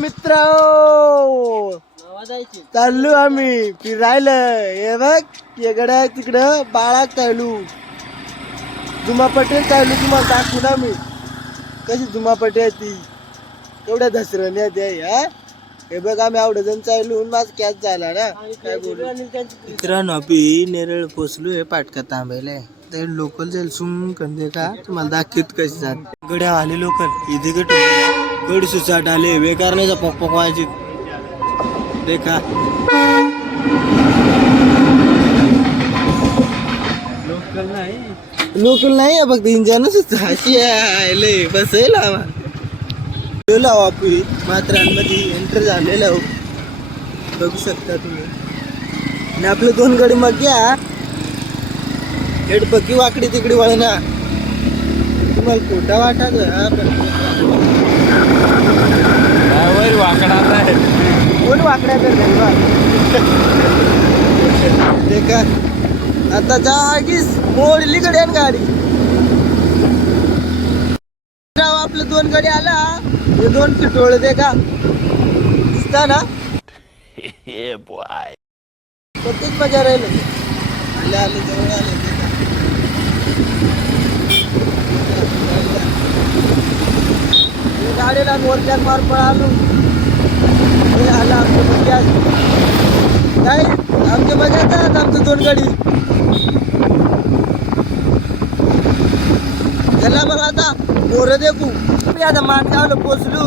मित्र चाललो आम्ही फिरायला. हे बघ येगड्या तिकडं बाळा चालू जुमा पटेल चालू तुम्हाला दाखवू ना मी कशी जुमा पटेल ती एवढ्या दसऱ्यात हा. हे बघ आम्ही एवढं जण चालून माझ कॅच झाला ना. काय बोलू मित्रांनो आम्ही नेरळ पोचलो हे पाटका तांबायला तर लोकल जाईल सुम कंदे का तुम्हाला दाखवत कशी जात गड्या आले लोकल इथे गट गड सुसाट आले बेकार नाही पक पक व्हायची देखा. लोकल नाही फक्त इंजनच आले बसेल आपण मात्रांमध्ये एंटर झालेला हो बघू शकता तुम्ही. आणि आपले 2 गाडी मग घ्या हेड पक्की वाकडी तिकडी वळणा तुम्हाला खोटा वाटा कोण वाकड्या ते का आता जागीच मोडली कडे गाडी. आपले 2 गाडी आला हे 2 पिटोळ दे का दिसता ना प्रत्येक मजा राहिल आले आले जवळ आले गाडीला मोर्चात मार पळालो हे आला आमच्या मजा काय आमच्या मजात आमचं 2 गाडी त्याला बघ आता पोरं देखू. मी आता माणगावला पोचलो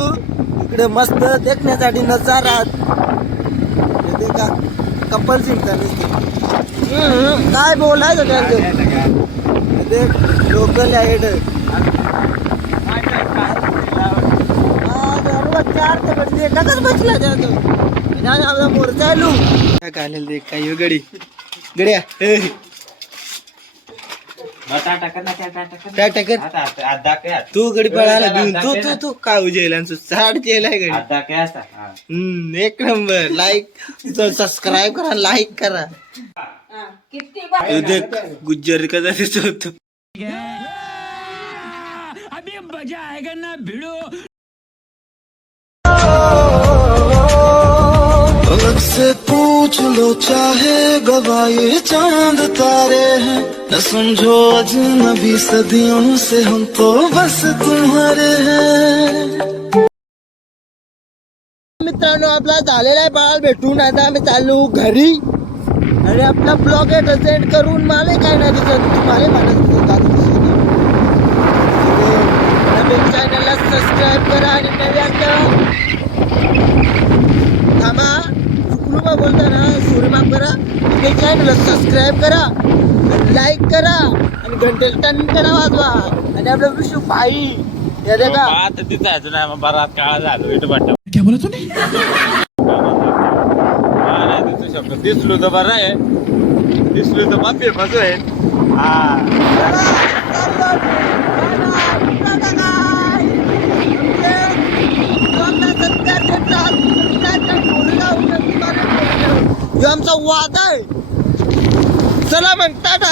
इकडे मस्त देखण्यासाठी नजारा का कपल सिंगचा काय बोलायचं त्यांचं लोकल आहे 4 तर एकाच बसला त्याचा मोर्चा आलो काय देख काय गडी गड्या तू गडी पळायला घेऊन तू तू काय उजेला साड जेलाय गडी. एक नंबर लाईक सबस्क्राईब करा लाईक करा. देख गुज्जर कसा दिसतो अभी मजा आएगा ना भिड़ो. से पूछ लो चाहे गवाए चांद तारे हैं न समझो अजनबी सदियों से हम तो बस तुम्हारे हैं. मित्रांनो आपला झालेला आहे बाळ भेटून आता आम्ही चाललो घरी आणि आपला ब्लॉग सेंड करून मला काय नाही दिसत तुम्हाला म्हणत चॅनलला सबस्क्राईब करा आणि नव्या थांबा सुखरूबा बोलताना सूर्यमाप करा चॅनलला सबस्क्राईब करा लाईक करा आणि घंटेला टनटना वाजवा. आणि आपलं विशू भाई या देखा आता तिथं अजून आहे मग बरात काळ झालो इथं वाटत काय बोलत तुम्ही दिसू शकतो दिसलो तर बरं आहे दिसलो तर मग फेमस होईल. आमचा वाद आहे चला मग टाटा.